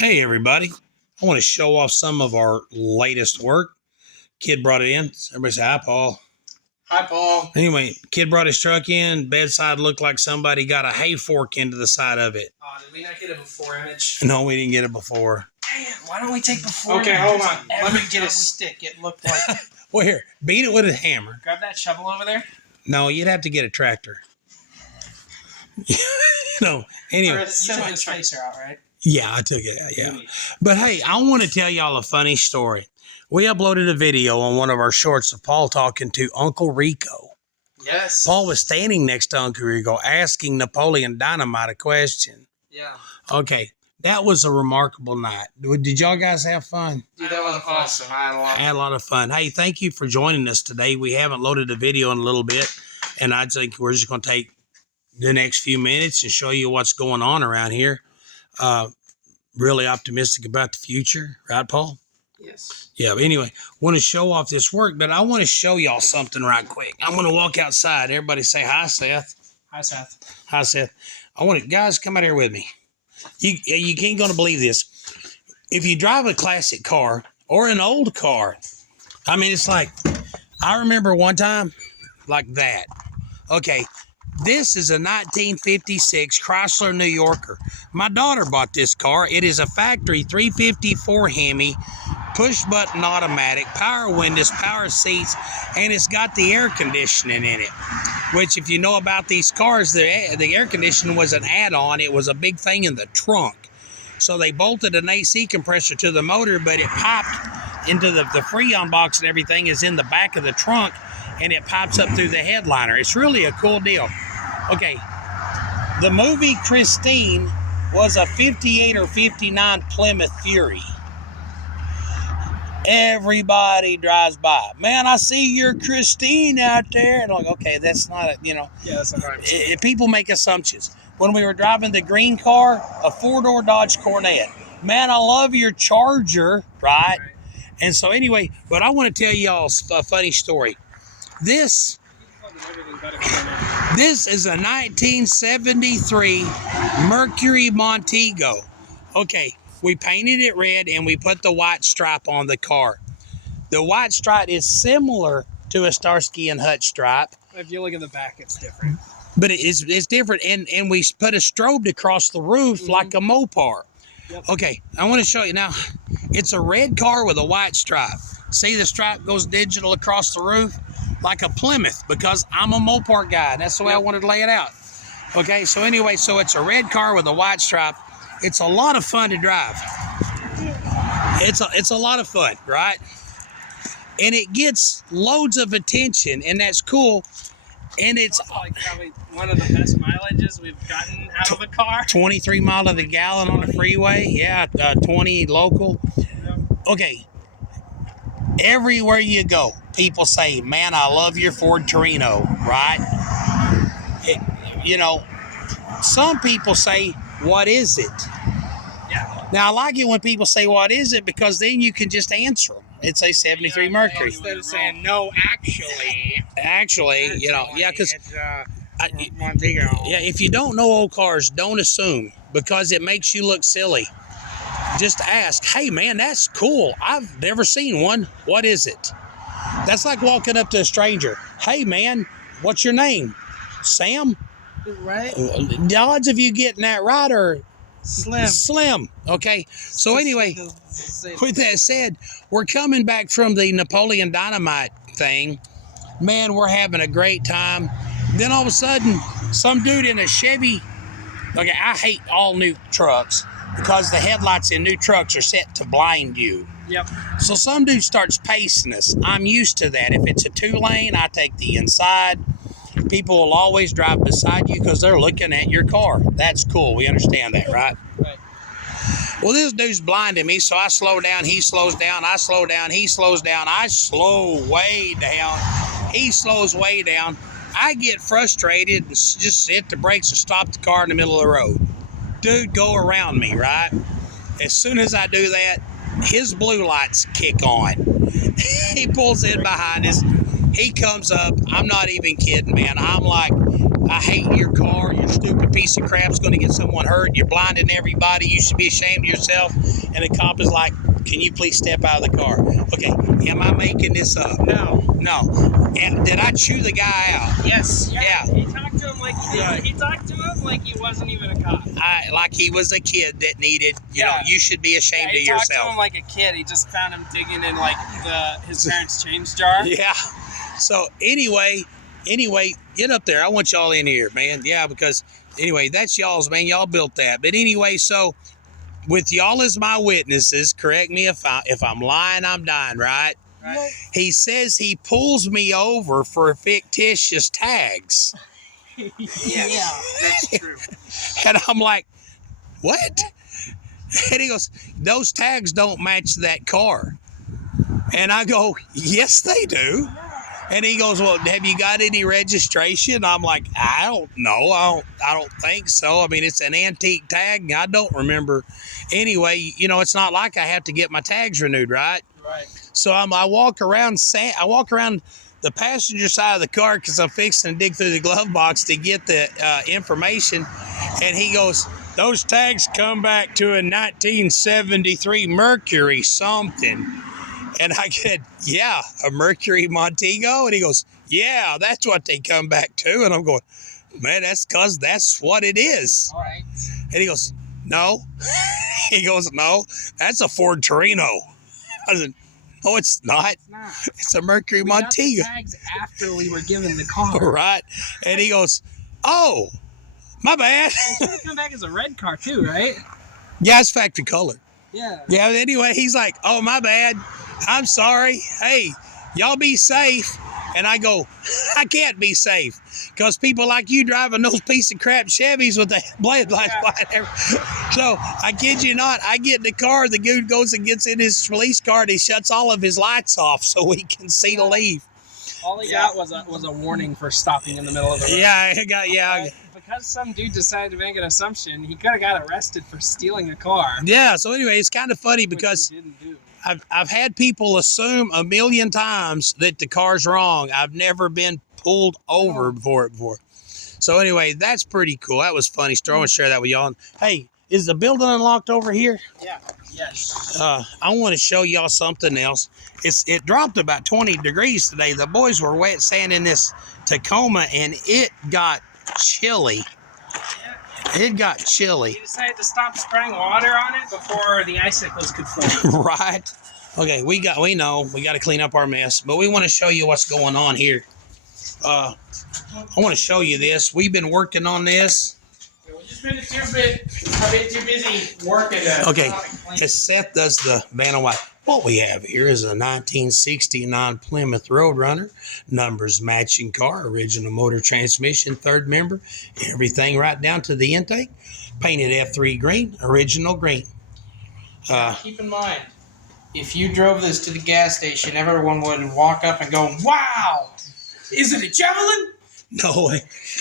Hey everybody, I want to show off some of our latest work. Kid brought it in. Everybody say hi, Paul. Hi, Paul. Anyway, kid brought his truck in. Bedside looked like somebody got a hay fork into the side of it. Did we not get a before image? No, we didn't get it before. Damn, why don't we take before? Okay, hold on. Let me get a stick. It looked like. Well, here, beat it with a hammer. Grab that shovel over there. No, you'd have to get a tractor. Anyway. You took the spacer out, right? Yeah, I took it out, yeah. But hey, I want to tell y'all a funny story. We uploaded a video on one of our shorts of Paul talking to Uncle Rico. Yes. Paul was standing next to Uncle Rico asking Napoleon Dynamite a question. Yeah. Okay, that was a remarkable night. Did y'all guys have fun? Dude, that was awesome. I had a lot of fun. Hey, thank you for joining us today. We haven't loaded a video in a little bit, and I think we're just going to take the next few minutes and show you what's going on around here. Really optimistic about the future, right, Paul? Yes. Yeah, but anyway, want to show off this work, but I want to show y'all something right quick. I'm going to walk outside. Everybody say hi, Seth. Hi, Seth. Hi, Seth. Guys, come out here with me. You ain't going to believe this. If you drive a classic car or an old car, I mean, it's like, I remember one time like that. Okay, this is a 1956 Chrysler New Yorker. My daughter bought this car. It is a factory 354 Hemi, push-button automatic, power windows, power seats, and it's got the air conditioning in it. Which, if you know about these cars, the air conditioning was an add-on. It was a big thing in the trunk. So they bolted an AC compressor to the motor, but it popped into the Freon box, and everything is in the back of the trunk, and it pops up through the headliner. It's really a cool deal. Okay, the movie Christine was a 58 or 59 Plymouth Fury. Everybody drives by. Man, I see your Christine out there. And I'm like, okay, that's not Yeah, that's not right. People make assumptions. When we were driving the green car, a four-door Dodge Corvette. Man, I love your Charger, right? And so anyway, but I want to tell y'all a funny story. This is a 1973 Mercury Montego. Okay, we painted it red and we put the white stripe on the car. The white stripe is similar to a Starsky and Hutch stripe. If you look in the back, it's different. But it's different, and we put a strobe across the roof like a Mopar. Yep. Okay, I want to show you now. It's a red car with a white stripe. See, the stripe goes digital across the roof like a Plymouth, because I'm a Mopar guy. That's the way I wanted to lay it out. Okay, so anyway, so it's a red car with a white stripe. It's a lot of fun to drive. It's a lot of fun, right? And it gets loads of attention, and that's cool. And it's like probably one of the best mileages we've gotten out of a car. 23 miles to the gallon on the freeway. Yeah, 20 local. Okay. Everywhere you go, people say, man, I love your Ford Torino, right? Some people say, what is it? Yeah. Now, I like it when people say, what is it? Because then you can just answer them. It's a 73 Mercury. Instead of saying, no, actually. Yeah, because Montego. yeah, if you don't know old cars, don't assume, because it makes you look silly. Just ask, hey, man, that's cool. I've never seen one. What is it? That's like walking up to a stranger. Hey, man, what's your name? Sam? Right? The odds of you getting that right are slim. Okay, so anyway, with that said, we're coming back from the Napoleon Dynamite thing. Man, we're having a great time. Then all of a sudden, some dude in a Chevy. Okay, I hate all new trucks because the headlights in new trucks are set to blind you. Yep. So some dude starts pacing us. I'm used to that. If it's a 2-lane, I take the inside. People will always drive beside you because they're looking at your car. That's cool. We understand that, right? Right. Well, this dude's blinding me, so I slow down. He slows down. I slow down. He slows down. I slow way down. He slows way down. I get frustrated and just hit the brakes and stop the car in the middle of the road. Dude, go around me, right? As soon as I do that, his blue lights kick on. He pulls in behind us. He comes up. I'm not even kidding, man. I'm like I hate your car. Your stupid piece of crap's going to get someone hurt. You're blinding everybody. You should be ashamed of yourself. And the cop is like, can you please step out of the car? Okay, am I making this up? No. Did I chew the guy out? Yes. Yeah. He talked to him like he talked to him like he wasn't even a cop. Like he was a kid that needed, you know, you should be ashamed of He talked to yourself. him like a kid. He just found him digging in like his parents' change jar. Yeah. So anyway, get up there. I want y'all in here, man. Yeah, because anyway, that's y'all's, man. Y'all built that. But anyway, so with y'all as my witnesses, correct me if I'm lying, I'm dying, right? Right. He says he pulls me over for fictitious tags. Yeah, that's true. And I'm like, what? And he goes, those tags don't match that car. And I go, yes, they do. And he goes, well, have you got any registration? I'm like, I don't know. I don't think so. I mean, it's an antique tag. And I don't remember. Anyway, you know, it's not like I have to get my tags renewed, right? Right. So I walk around the passenger side of the car because I'm fixing to dig through the glove box to get the information. And he goes, those tags come back to a 1973 Mercury something. And I said, yeah, a Mercury Montego? And he goes, yeah, that's what they come back to. And I'm going, man, that's because that's what it is. All right. And he goes, no. He goes, no, that's a Ford Torino. I said, no, it's not. It's not. It's a Mercury We got Montego. the tags after we were given the car. Right. And he goes, oh, my bad. It's gonna come back as a red car too, right? Yeah, it's factory color. Yeah. Yeah, anyway, he's like, oh, my bad. I'm sorry. Hey, y'all be safe. And I go, I can't be safe because people like you driving those piece of crap Chevys with the blade lights flying everywhere. So I kid you not, I get in the car. The dude goes and gets in his police car and he shuts all of his lights off so we can see to leave. All he got was a warning for stopping in the middle of the road. Yeah. But because some dude decided to make an assumption, he could have got arrested for stealing a car. Yeah. So anyway, it's kind of funny which because he didn't do. I've had people assume a million times that the car's wrong. I've never been pulled over for it before. So anyway, that's pretty cool. That was funny. I want to share that with y'all. Hey, is the building unlocked over here? Yeah. Yes. I want to show y'all something else. It dropped about 20 degrees today. The boys were wet sand in this Tacoma, and it got chilly. It got chilly. He decided to stop spraying water on it before the icicles could form. Right. Okay, we know we got to clean up our mess, but we want to show you what's going on here. I want to show you this. We've been working on this. We've just been a bit too busy working. Okay, as Seth does the van and white. What we have here is a 1969 Plymouth Roadrunner, numbers matching car, original motor transmission, third member, everything right down to the intake, painted F3 green, original green. Keep in mind, if you drove this to the gas station, everyone would walk up and go, wow, is it a Javelin? No,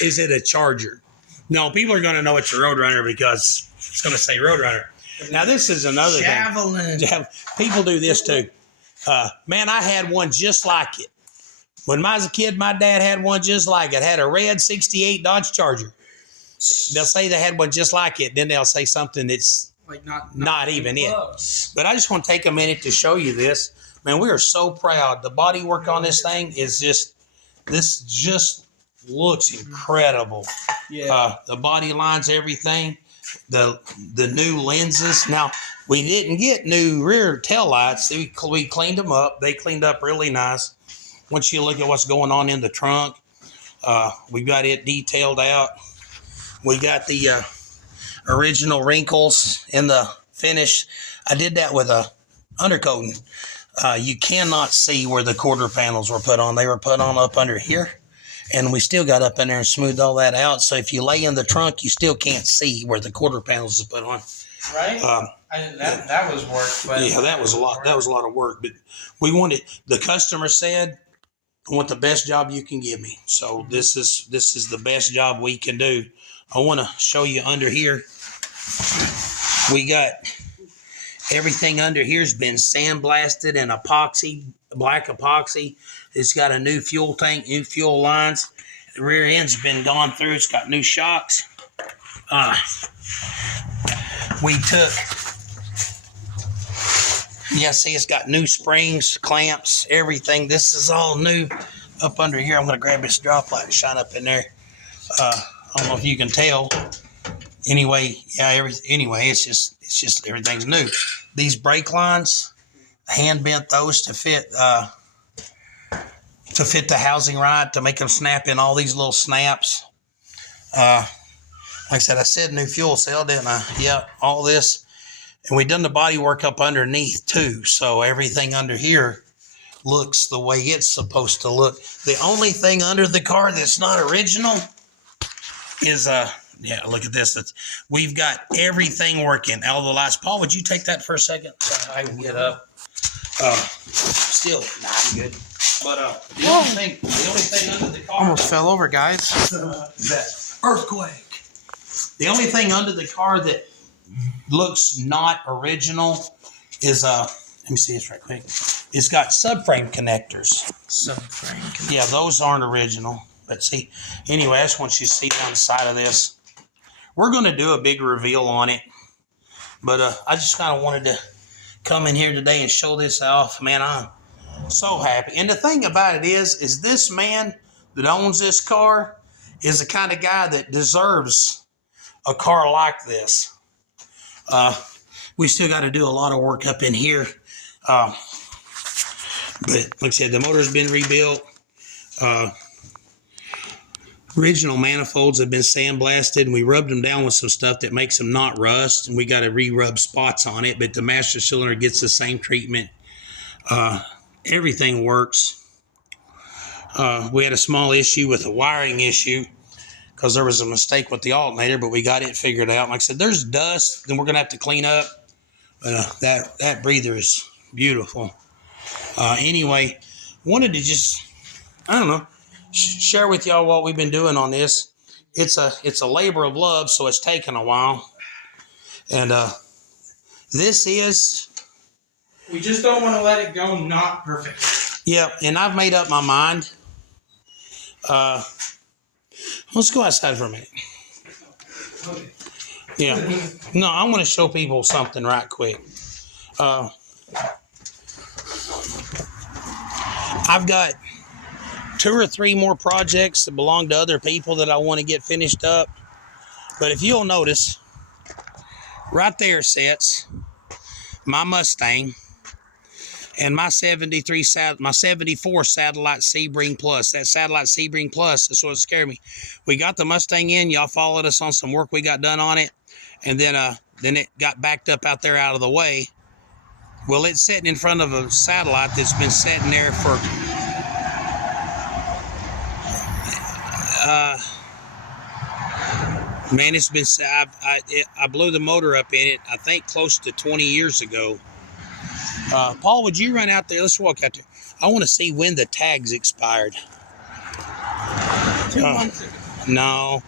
is it a Charger? No, people are going to know it's a Roadrunner because it's going to say Roadrunner. Now, this is another Javelin. thing. People do this too. Man, I had one just like it. When I was a kid, my dad had one just like it. Had a red 68 Dodge Charger. They'll say they had one just like it. Then they'll say something that's Like not even it. close. But I just want to take a minute to show you this. Man, we are so proud. The body work on this thing is this just looks incredible. Yeah. The body lines, everything. The new lenses. Now, we didn't get new rear tail lights. We cleaned them up. They cleaned up really nice. Once you look at what's going on in the trunk, we got it detailed out. We got the original wrinkles in the finish. I did that with a undercoating. You cannot see where the quarter panels were put on. They were put on up under here. And we still got up in there and smoothed all that out. So if you lay in the trunk, you still can't see where the quarter panels are put on. Right? That was work. But Yeah, that was a lot. That was a lot of work. But we wanted. The customer said, "I want the best job you can give me." So this is the best job we can do. I want to show you under here. We got everything under here's been sandblasted and epoxy, black epoxy. It's got a new fuel tank, new fuel lines. The rear end's been gone through. It's got new shocks. We took, yeah, see, it's got new springs, clamps, everything. This is all new up under here. I'm going to grab this drop light and shine up in there. I don't know if you can tell. Anyway, yeah, it's just everything's new. These brake lines, hand bent those to fit the housing right, to make them snap in all these little snaps. Like I said new fuel cell, didn't I? Yep, all this. And we done the body work up underneath too. So everything under here looks the way it's supposed to look. The only thing under the car that's not original is, yeah, look at this. We've got everything working. All the lights. Paul, would you take that for a second so I can get up? Still, nah, I'm good. But the only thing under the car Almost fell over, guys. that earthquake. The only thing under the car that looks not original is let me see this right quick. It's got subframe connectors. Subframe. Yeah, those aren't original. But see, anyway, I just want you to see down the side of this. We're going to do a big reveal on it. But I just kind of wanted to come in here today and show this off. Man, I'm so happy. And the thing about it is this man that owns this car is the kind of guy that deserves a car like this. We still got to do a lot of work up in here. But like I said, the motor's been rebuilt. Original manifolds have been sandblasted, and we rubbed them down with some stuff that makes them not rust, and we got to re-rub spots on it, but the master cylinder gets the same treatment. Everything works. We had a small issue with a wiring issue because there was a mistake with the alternator, but we got it figured out. Like I said, there's dust, then we're going to have to clean up. But that breather is beautiful. Anyway, wanted to just, I don't know, share with y'all what we've been doing on this. It's a labor of love, so it's taken a while. And this is... We just don't want to let it go not perfect. Yeah, and I've made up my mind. Let's go outside for a minute. Okay. Yeah. No, I want to show people something right quick. I've got 2 or 3 more projects that belong to other people that I want to get finished up. But if you'll notice, right there sits my Mustang and my 74 Satellite Sebring Plus. That Satellite Sebring Plus, that's what scared me. We got the Mustang in. Y'all followed us on some work we got done on it. And then it got backed up out there out of the way. Well, it's sitting in front of a Satellite that's been sitting there for... man, it's been... I blew the motor up in it, I think, close to 20 years ago. Paul, would you run out there? Let's walk out there. I want to see when the tags expired. 2 months ago. No.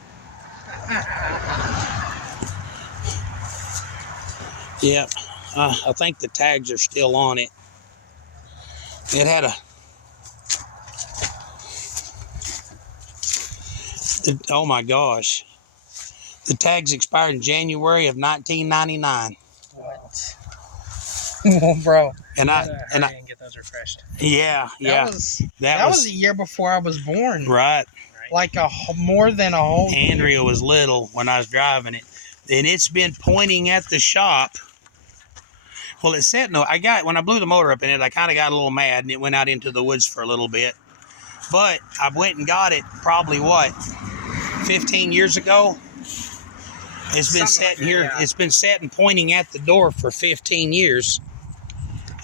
Yep. I think the tags are still on it. It had a... oh my gosh. The tags expired in January of 1999. What? Well, bro. And I get those refreshed. yeah. That was a year before I was born. Right. Like more than a whole year. Andrea was little when I was driving it. And it's been pointing at the shop. Well, it said no. When I blew the motor up in it, I kind of got a little mad and it went out into the woods for a little bit. But I went and got it probably 15 years ago. It's been sitting here. Yeah. It's been sitting pointing at the door for 15 years.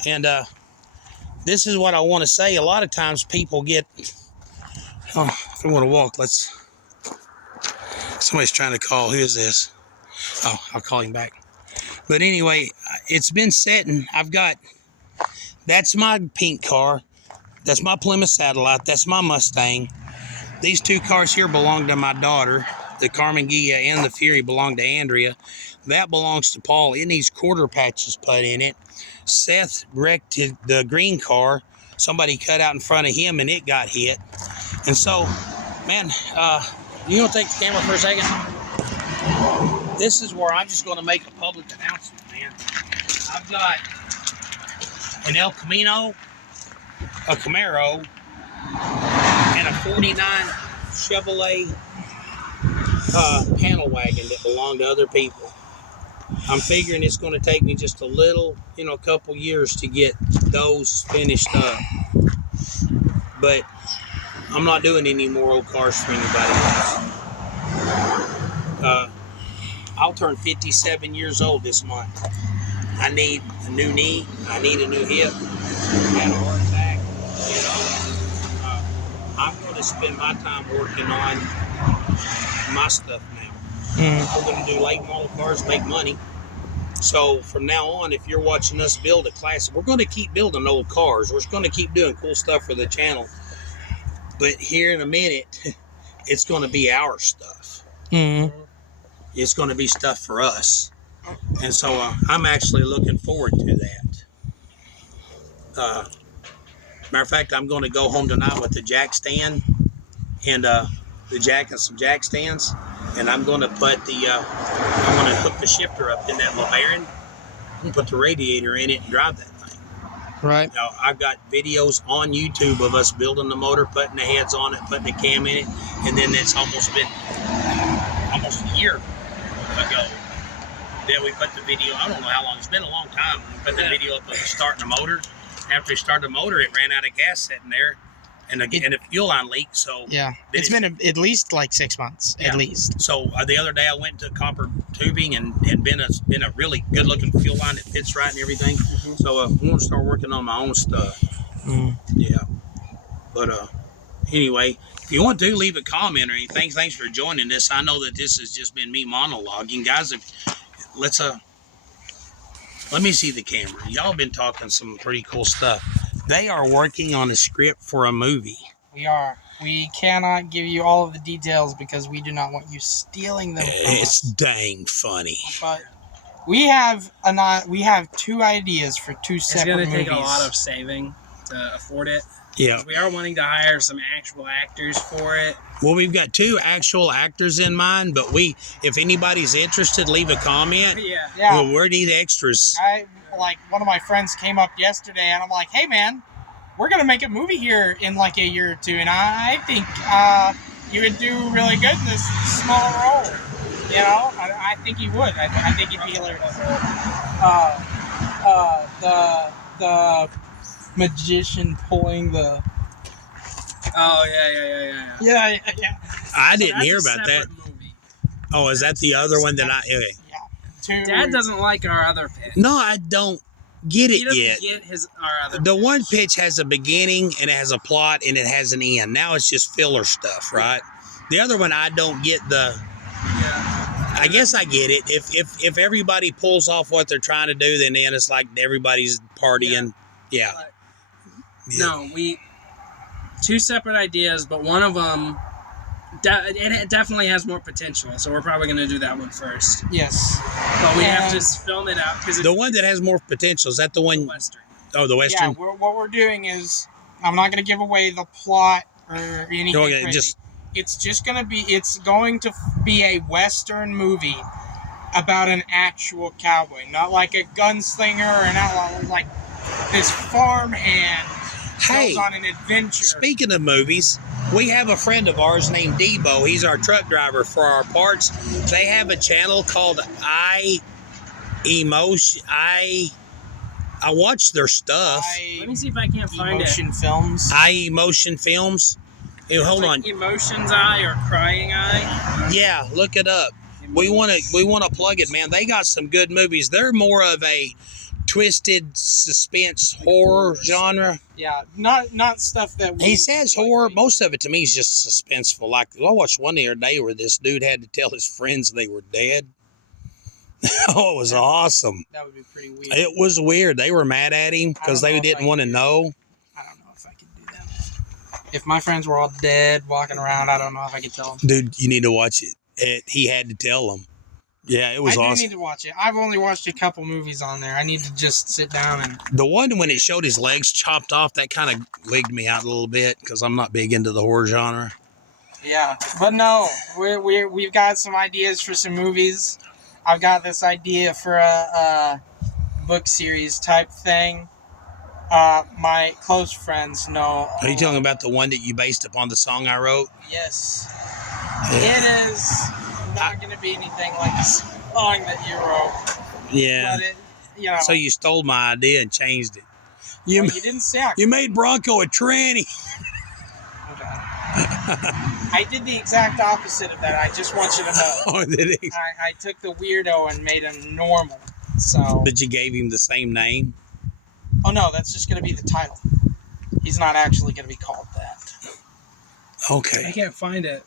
And this is what I want to say. A lot of times people get... Oh, if we want to walk, somebody's trying to call. Who is this? Oh, I'll call him back. But anyway, it's been sitting. That's my pink car. That's my Plymouth Satellite. That's my Mustang. These 2 cars here belong to my daughter. The Carmen Gia and the Fury belong to Andrea. That belongs to Paul. It needs quarter patches put in it. Seth wrecked the green car. Somebody cut out in front of him and it got hit. And so Man, you gonna take the camera for a second? This is where I'm just gonna make a public announcement, man. I've got an El Camino, a Camaro, and a 49 Chevrolet panel wagon that belonged to other people. I'm figuring it's going to take me just a couple years to get those finished up. But I'm not doing any more old cars for anybody else. I'll turn 57 years old this month. I need a new knee. I need a new hip. I had a heart attack. I'm going to spend my time working on my stuff now. We're going to do late model cars, make money. So from now on, if you're watching us build a classic, we're going to keep building old cars. We're going to keep doing cool stuff for the channel. But here in a minute, it's going to be our stuff. It's going to be stuff for us. And so I'm actually looking forward to that. Matter of fact, I'm going to go home tonight with the jack stand and the jack and some jack stands. And I'm going to put I'm going to hook the shifter up in that LeBaron and put the radiator in it and drive that thing. Right. Now, I've got videos on YouTube of us building the motor, putting the heads on it, putting the cam in it. And then it's almost been almost a year ago that we put the video. I don't know how long. It's been a long time. We put the video up of starting the motor. After we started the motor, it ran out of gas sitting there. And a fuel line leak. So yeah, it's been at least like 6 months, at least. So the other day I went to copper tubing and been a really good looking fuel line that fits right and everything. So I'm going to start working on my own stuff. Yeah, but anyway, if you want to leave a comment or anything, thanks for joining us. I know that this has just been me monologuing, guys. Let me see the camera. Y'all been talking some pretty cool stuff. They are working on a script for a movie. We are. We cannot give you all of the details because we do not want you stealing them from It's us. dang funny. But we have two ideas for two separate movies. It's going to take a lot of saving to afford it. Yeah. We are wanting to hire some actual actors for it. Well, we've got 2 actual actors in mind, but if anybody's interested, leave a comment. Yeah. Well, we need extras. One of my friends came up yesterday and I'm like, hey man, we're going to make a movie here in like a year or two. And I think you would do really good in this small role. You know, I think you would. I think you'd be hilarious. The magician pulling the... Oh, yeah. I didn't hear about that. Movie. Oh, is that the other one that Dad doesn't like our other pitch. No, I don't get it yet. He doesn't get our other The pitch. one pitch has a beginning and it has a plot and it has an end. Now it's just filler stuff, right? The other one, I don't get the... Yeah. I guess I get it. If everybody pulls off what they're trying to do, then it's like everybody's partying. Yeah. No, 2 separate ideas, but one of them... it definitely has more potential, so we're probably going to do that one first. Yes. But we have to film it out. The one that has more potential, is that the one? The Western. Oh, the Western? Yeah, what we're doing is, I'm not going to give away the plot or anything crazy. It's going to be a Western movie about an actual cowboy, not like a gunslinger or an outlaw, like this farmhand goes on an adventure. Speaking of movies, we have a friend of ours named Debo. He's our truck driver for our parts. They have a channel called I watch their stuff. Let me see if I can't find it. Films. Emotion Films. Hey, hold on. Emotions Eye or Crying Eye. Yeah, look it up. We want to plug it, man. They got some good movies. They're more of a twisted suspense horror genre. Yeah, not stuff that he says horror. Most of it to me is just suspenseful. Like I watched one the other day where this dude had to tell his friends they were dead. Oh, it was awesome. That would be pretty weird. It was weird. They were mad at him because they didn't want to know. I don't know if I could do that. If my friends were all dead walking around, I don't know if I could tell them. Dude, you need to watch it. He had to tell them. Yeah, it was awesome. I do need to watch it. I've only watched a couple movies on there. I need to just sit down and... The one when it showed his legs chopped off, that kind of wigged me out a little bit because I'm not big into the horror genre. Yeah, but no, we've got some ideas for some movies. I've got this idea for a book series type thing. My close friends know. Are you talking about the one that you based upon the song I wrote? Yes. It is not going to be anything like the song that you wrote. Yeah. But it, you know. So you stole my idea and changed it. You didn't say I You made Bronco a tranny. I did the exact opposite of that. I just want you to know. Oh, did he? I took the weirdo and made him normal. So. But you gave him the same name? Oh no, that's just going to be the title. He's not actually going to be called that. Okay. I can't find it.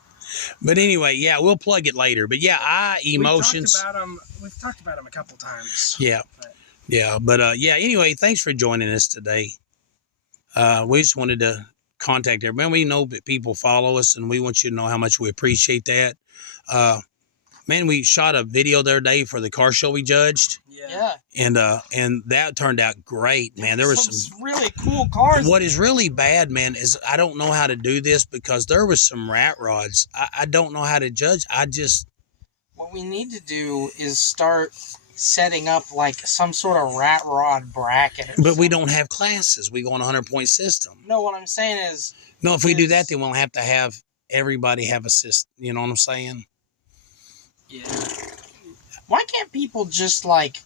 But anyway, yeah, we'll plug it later. But yeah, emotions. We've talked about him a couple times. Yeah. Yeah. Anyway, thanks for joining us today. We just wanted to contact everybody. We know that people follow us, and we want you to know how much we appreciate that. Man, we shot a video the other day for the car show we judged. Yeah. And that turned out great, man. There was some really cool cars. What is really bad, man, is I don't know how to do this because there was some rat rods. I don't know how to judge. What we need to do is start setting up like some sort of rat rod bracket. But we don't have classes. We go on a 100-point system. No, what I'm saying is. No, if we do that, then we'll have to have everybody have a system. You know what I'm saying? Yeah. Why can't people just like?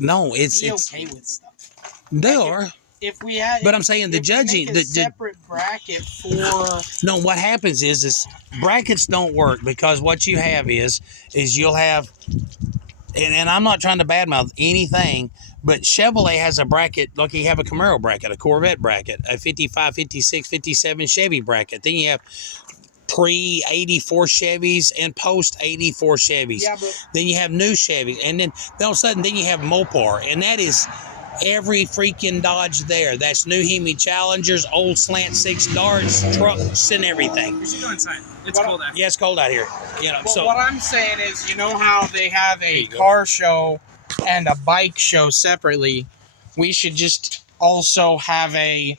No, be okay with stuff. They are. If we had, but I'm saying the judging, the separate bracket for. No, what happens is brackets don't work because what you have is you'll have, and I'm not trying to badmouth anything, but Chevrolet has a bracket, like you have a Camaro bracket, a Corvette bracket, a 55, 56, 57 Chevy bracket. Then you have pre-84 Chevys and post-84 Chevys. Yeah, but then you have new Chevys. And then all of a sudden, then you have Mopar. And that is every freaking Dodge there. That's new Hemi Challengers, old Slant 6 Darts, trucks, and everything. We should go inside. It's cold out. Yeah, it's cold out here. You know, so what I'm saying is, you know how they have a car show and a bike show separately? We should just also have a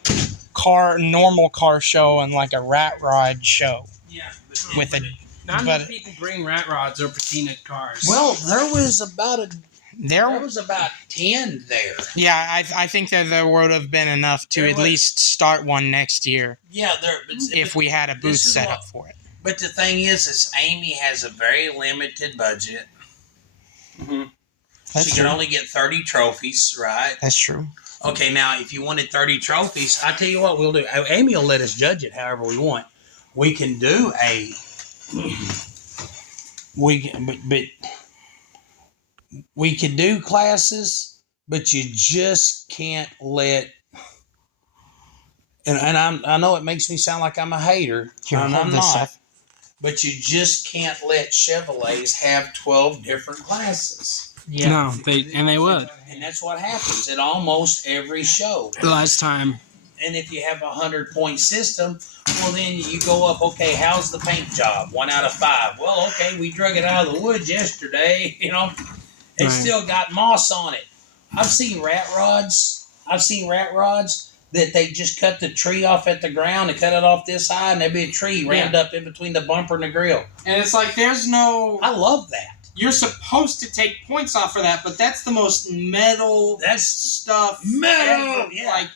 normal car show and like a rat rod show. Yeah, with a. Not enough people bring rat rods or patinaed cars. Well, there was about 10 there. Yeah, I think that there would have been enough to at least start one next year. Yeah, if we had a booth set up for it. But the thing is Amy has a very limited budget. Mm-hmm. She can only get 30 trophies, right? That's true. Okay, now if you wanted 30 trophies, I tell you what we'll do. Amy will let us judge it however we want. We can do but we can do classes, but you just can't let. And I know it makes me sound like I'm a hater. I'm not. But you just can't let Chevrolets have 12 different classes. Yeah. No, they would. And that's what happens at almost every show. The last time. And if you have a 100-point system, well, then you go up, okay, how's the paint job? 1 out of 5. Well, okay, we drug it out of the woods yesterday, you know. It's still got moss on it. I've seen rat rods that they just cut the tree off at the ground and cut it off this high, and there'd be a tree rammed up in between the bumper and the grill. And it's like there's no... I love that. You're supposed to take points off for that, but that's the most metal stuff. Metal! Yeah. Like,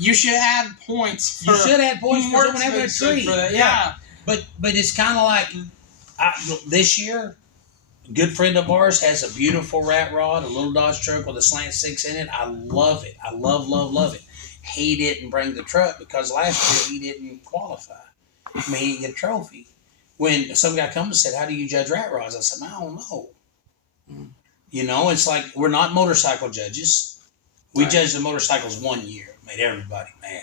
you should add points for... You should add points for someone having a tree. Yeah. But it's kind of like this year, a good friend of ours has a beautiful rat rod, a little Dodge truck with a Slant 6 in it. I love it. I love it. He didn't bring the truck because last year he didn't qualify. I mean, he didn't get a trophy. When some guy comes and said, "How do you judge rat rods?" I said, "I don't know." You know, it's like we're not motorcycle judges. We judged the motorcycles 1 year. Made everybody mad.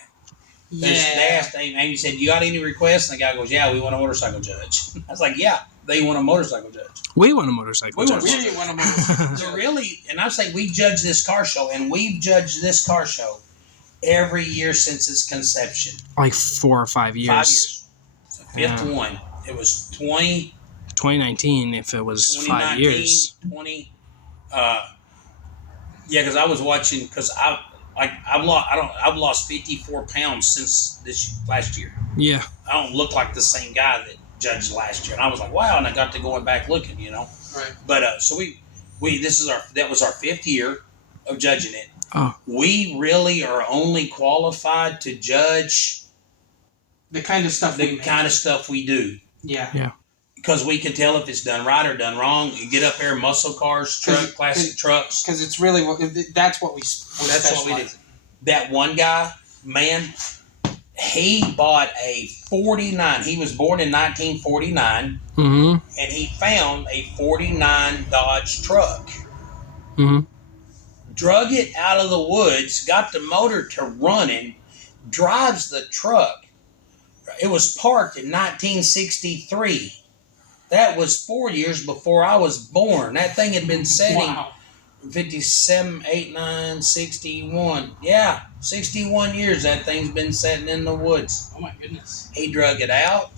Yeah. They asked Amy, said, "You got any requests?" And the guy goes, "Yeah, we want a motorcycle judge." I was like, "Yeah, they want a motorcycle judge." We want a motorcycle judge. We really want a motorcycle judge. So really, and I'm saying we judge this car show, and we've judged this car show every year since its conception. Like 4 or 5 years. 5 years. It's the fifth one. It was 2019 if it was 5 years. 20. Yeah, because I was watching, because Like I've lost 54 pounds since this last year. Yeah. I don't look like the same guy that judged last year. And I was like, wow, and I got to going back looking, Right. But so we that was our 5th year of judging it. Oh. We really are only qualified to judge the kind of stuff we do. Yeah. Yeah. Because we can tell if it's done right or done wrong. You get up there, muscle cars, classic trucks. Because it's really that's what we That's what we do. That one guy, man, he bought a 49. He was born in 1949, Mm-hmm. and he found a 49 Dodge truck. Mm-hmm. Drug it out of the woods, got the motor to running, drives the truck. It was parked in 1963. That was 4 years before I was born. That thing had been sitting 57, 8, 9, 61. Yeah, 61 years that thing's been sitting in the woods. Oh my goodness. He drug it out,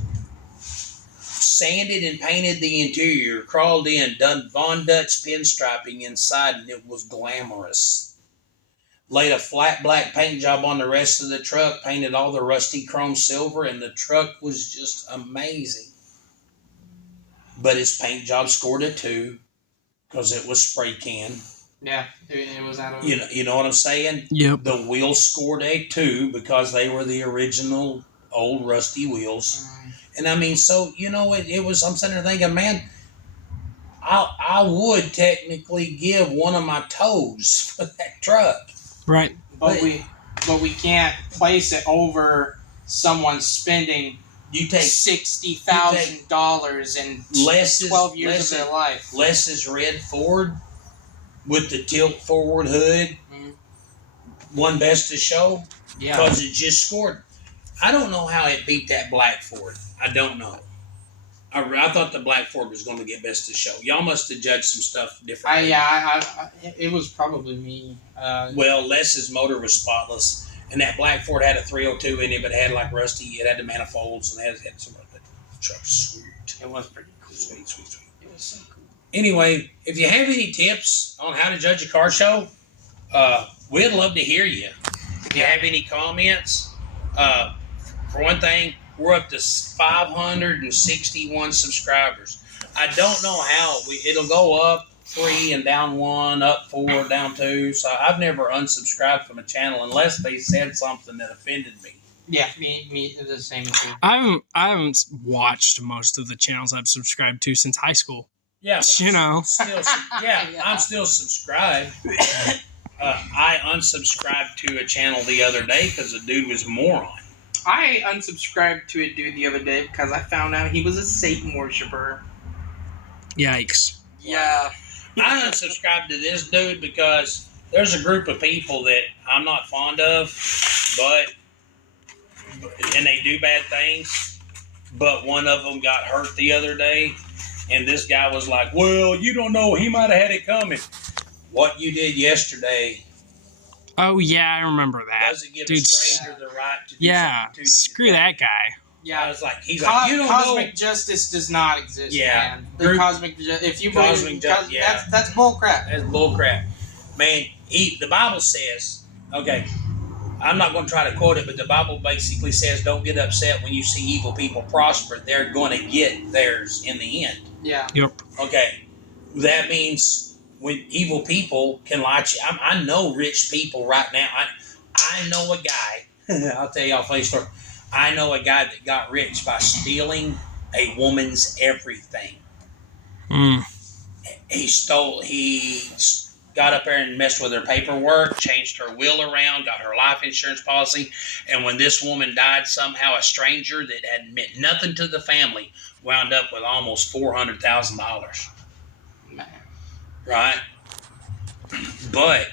sanded and painted the interior, crawled in, done Von Dutch pinstriping inside, and it was glamorous. Laid a flat black paint job on the rest of the truck, painted all the rusty chrome silver, and the truck was just amazing. But his paint job scored a 2 because it was spray can. Yeah, it was out of. You know what I'm saying? Yep. The wheels scored a 2 because they were the original old rusty wheels. And I mean, so it was. I'm sitting there thinking, man, I would technically give one of my toes for that truck. Right. But we can't place it over someone spending. You take $60,000 in 12 years of their life. Les's red Ford with the tilt forward hood won best of show because it just scored. I don't know how it beat that black Ford. I don't know. I thought the black Ford was going to get best of show. Y'all must have judged some stuff differently. It was probably me. Well, Les's motor was spotless. And that black Ford had a 302 in it, but it had like rusty. It had the manifolds and it had some of the truck. Sweet. It was pretty cool. Sweet. It was so cool. Anyway, if you have any tips on how to judge a car show, we'd love to hear you. If you have any comments, for one thing, we're up to 561 subscribers. I don't know how it'll go up 3 and down 1, up 4, down 2. So I've never unsubscribed from a channel unless they said something that offended me. Yeah, me the same as you. I haven't watched most of the channels I've subscribed to since high school. Yeah, but I'm still subscribed. I unsubscribed to a channel the other day because the dude was a moron. I unsubscribed to a dude the other day because I found out he was a Satan worshiper. Yikes. Yeah. I unsubscribed to this dude because there's a group of people that I'm not fond of, and they do bad things, but one of them got hurt the other day, and this guy was like, well, you don't know, he might have had it coming. What you did yesterday. Oh, yeah, I remember that. Doesn't give a stranger the right to do something to you. Screw that guy. Yeah, I was like, he's like, you don't cosmic know. justice does not exist. Yeah, man. If you believe that's bull crap. That's bull crap, man. The Bible says, okay, I'm not going to try to quote it, but the Bible basically says, don't get upset when you see evil people prosper. They're going to get theirs in the end. Yeah. Yep. Okay, that means when evil people can lie to you. I know rich people right now. I know a guy. I'll tell y'all a funny story. I know a guy that got rich by stealing a woman's everything. He got up there and messed with her paperwork, changed her will around, got her life insurance policy, and when this woman died, somehow a stranger that had meant nothing to the family wound up with almost $400,000. Right? But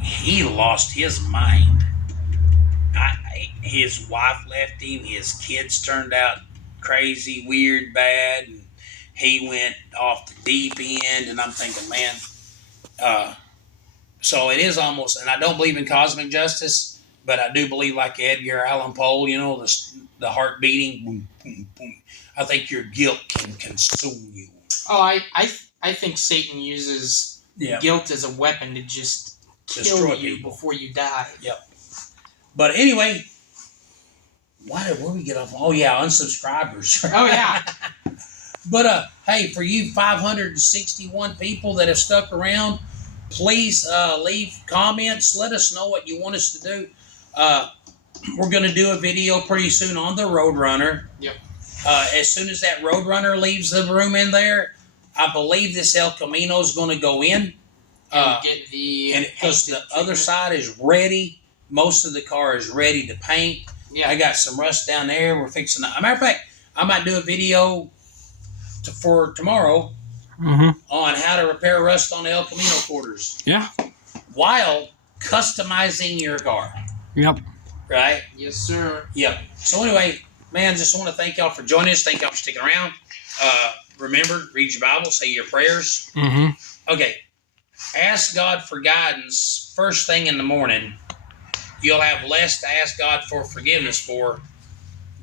he lost his mind. His wife left him. His kids turned out crazy, weird, bad. And he went off the deep end. And I'm thinking, man, so it is almost, and I don't believe in cosmic justice, but I do believe like Edgar Allan Poe, the heart beating, boom, boom, boom. I think your guilt can consume you. Oh, I think Satan uses guilt as a weapon to just kill you before you die. Yep. But anyway, where we get off? Oh yeah, unsubscribers. Oh yeah. But hey, for you 561 people that have stuck around, please leave comments. Let us know what you want us to do. We're going to do a video pretty soon on the Roadrunner. Yep. As soon as that Roadrunner leaves the room in there, I believe this El Camino is going to go in. Get the and because the other side is ready, most of the car is ready to paint. Yeah. I got some rust down there. We're fixing that. As a matter of fact, I might do a video for tomorrow on how to repair rust on the El Camino quarters. Yeah. While customizing your car. Yep. Right? Yes, sir. Yep. So anyway, man, just want to thank y'all for joining us. Thank y'all for sticking around. Remember, read your Bible, say your prayers. Okay. Ask God for guidance first thing in the morning. You'll have less to ask God for forgiveness for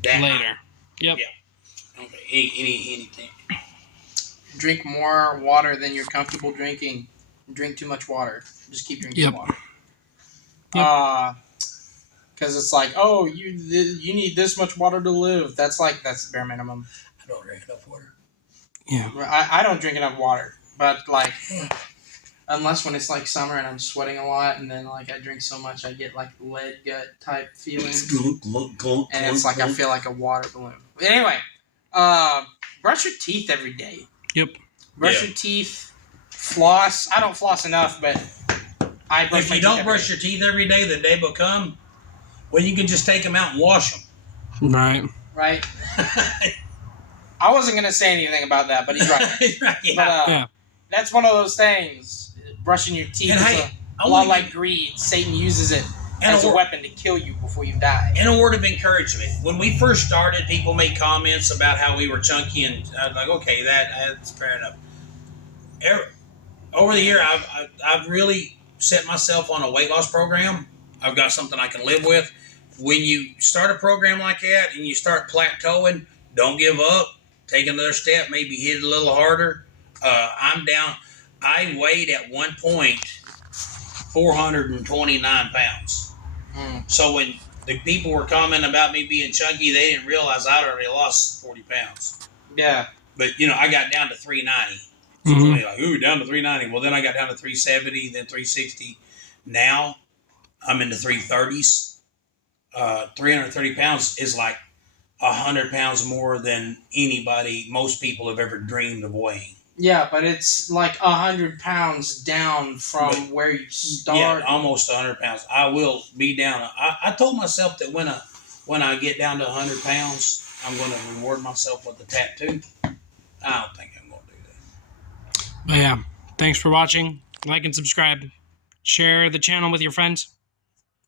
that later. night. Yep. Yeah. Okay. Anything. Drink more water than you're comfortable drinking. Drink too much water. Just keep drinking water. Because it's like, oh, you need this much water to live. That's the bare minimum. I don't drink enough water. Yeah. I don't drink enough water, but like, unless when it's like summer and I'm sweating a lot, and then like I drink so much I get like lead gut type feeling, and it's like I feel like a water balloon. But anyway, brush your teeth every day. Yep. Brush your teeth. Floss. I don't floss enough, but I brush. If you don't brush your teeth every day, the day will come when you can just take them out and wash them. Right. Right. I wasn't gonna say anything about that, but he's right. Right, yeah. But that's one of those things. Brushing your teeth is a lot like greed. Satan uses it as a weapon to kill you before you die. And a word of encouragement. When we first started, people made comments about how we were chunky, and I was like, okay, that's fair enough. Over the year, I've really set myself on a weight loss program. I've got something I can live with. When you start a program like that and you start plateauing, don't give up. Take another step, maybe hit it a little harder. I'm down. I weighed at one point 429 pounds. So when the people were commenting about me being chunky, they didn't realize I'd already lost 40 pounds. Yeah. But, I got down to 390. So somebody like, ooh, down to 390. Well, then I got down to 370, then 360. Now I'm in the 330s. 330 pounds is like 100 pounds more than most people have ever dreamed of weighing. Yeah, but it's like 100 pounds down from where you start. Yeah, almost 100 pounds. I will be down. I told myself that when I get down to 100 pounds, I'm going to reward myself with a tattoo. I don't think I'm going to do that. But yeah, thanks for watching. Like and subscribe. Share the channel with your friends.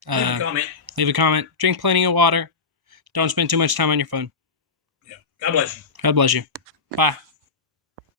Leave a comment. Leave a comment. Drink plenty of water. Don't spend too much time on your phone. Yeah. God bless you. God bless you. Bye.